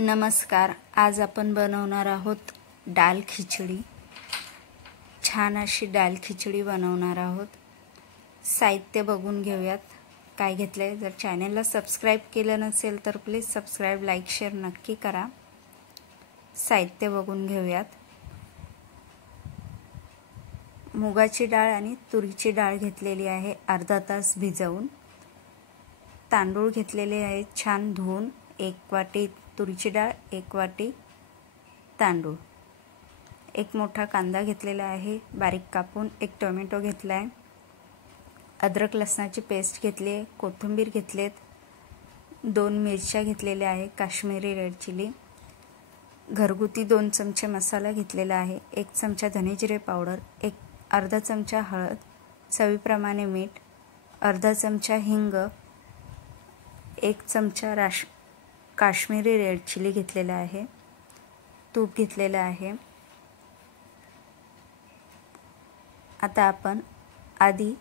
नमस्कार। आज आपण बनवणार आहोत डाळ खिचडी। छान अशी डाळ खिचडी बनवणार आहोत। साहित्य बघून घेऊयात काय घेतले। जर चॅनलला सबस्क्राइब केलं नसेल तर प्लीज सबस्क्राइब, लाईक, शेअर नक्की करा। साहित्य बघून घेऊयात। मुगाची डाळ आणि तुरीची डाळ घेतलेली आहे अर्धा तास भिजवून। तांदूळ घेतलेले आहेत छान धुवून। 1 वाटी तुरीची डाळ, 1 वाटी तांदूळ। एक मोठा कांदा घेतलेला आहे बारीक कापून। एक टोमॅटो घेतलाय। अद्रक लसणाची पेस्ट घेतली आहे। कोथिंबीर घेतलेत। 2 मिरच्या घेतलेल्या आहे काश्मीरी रेड चिली। घरगुती 2 चमचे मसाला घेतलेला आहे। 1 चमचा धने जिरे पावडर, अर्धा चमचा हळद, चवीप्रमाणे मीठ, अर्धा चमचा हिंग, 1 चमचा काश्मीरी रेड चिली घेतलेला आहे। तूप घेतलेलं आहे। आता आपण आधी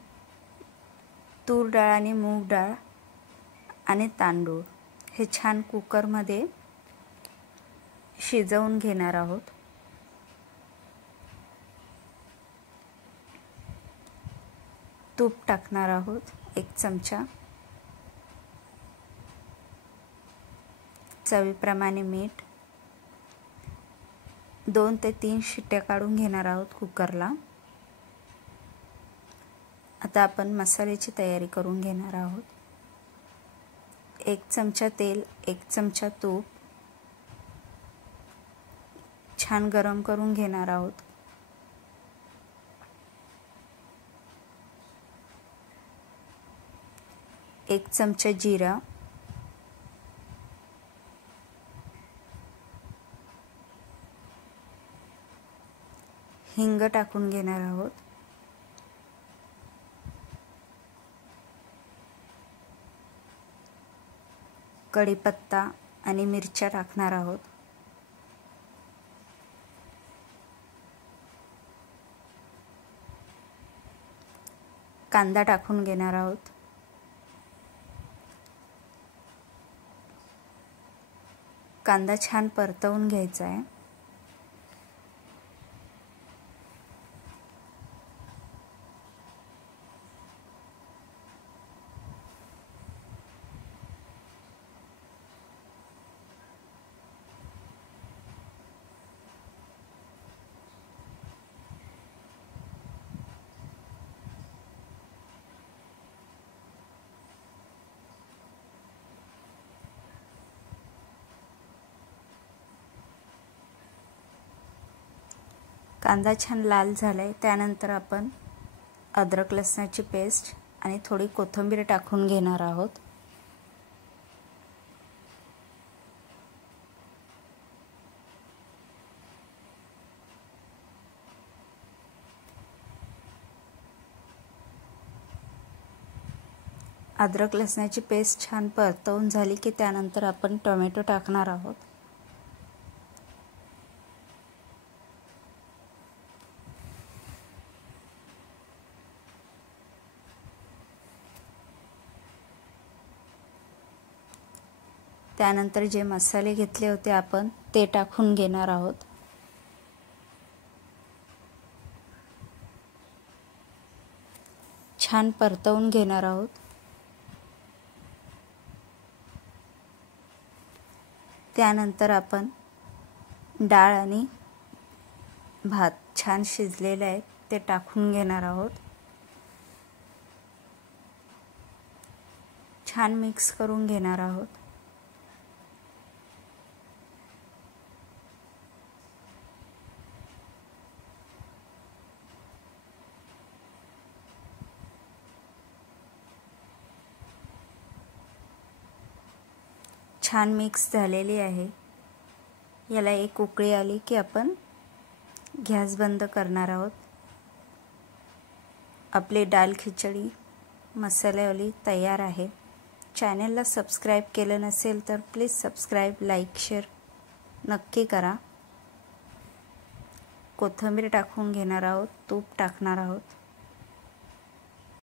तूर डाळ आणि मूग डाळ आणि तांदूळ हे छान कुकरमध्ये शिजवून घेणार आहोत। तूप टाकणार आहोत 1 चमचा, चवीप्रमाणे मीठ। 2 ते 3 शिट्ट्या काढून घेणार आहोत कुकरला। आता आपण मसाल्याची तयारी करून घेणार आहोत। 1 चमचा तेल, 1 चमचा तूप छान गरम करून घेणार आहोत। एक चमचा जिरा, हिंग टाकून घेणार आहोत। कढीपत्ता आणि मिरच्या टाकणार आहोत। कांदा टाकून घेणार आहोत। कांदा छान परतवून घ्यायचा आहे। कांदा छान लाल झालाय। त्यानंतर आपण अद्रक लसणाची पेस्ट आणि थोडी कोथिंबीर टाकून घेणार आहोत। अद्रक लसणाची पेस्ट छान परतवून झाली की त्यानंतर आपण टोमॅटो टाकणार आहोत। त्यानंतर जे मसाले घेतले होते आपण ते टाकून घेणार आहोत। छान परतवून घेणार आहोत। त्यानंतर आपण डाळ आणि भात छान शिजलेले आहेत ते टाकून घेणार आहोत। छान मिक्स करून घेणार आहोत। छान मिक्स झालेली आहे। याला एक उकळी आली की आपण गॅस बंद करणार आहोत। आपली डाळ खिचडी मसाल्यावाली तयार आहे। चॅनलला सबस्क्राइब केलं नसेल तर प्लीज सबस्क्राइब, लाईक, शेअर नक्की करा। कोथिंबीर टाकून घेणार आहोत। तूप टाकणार आहोत।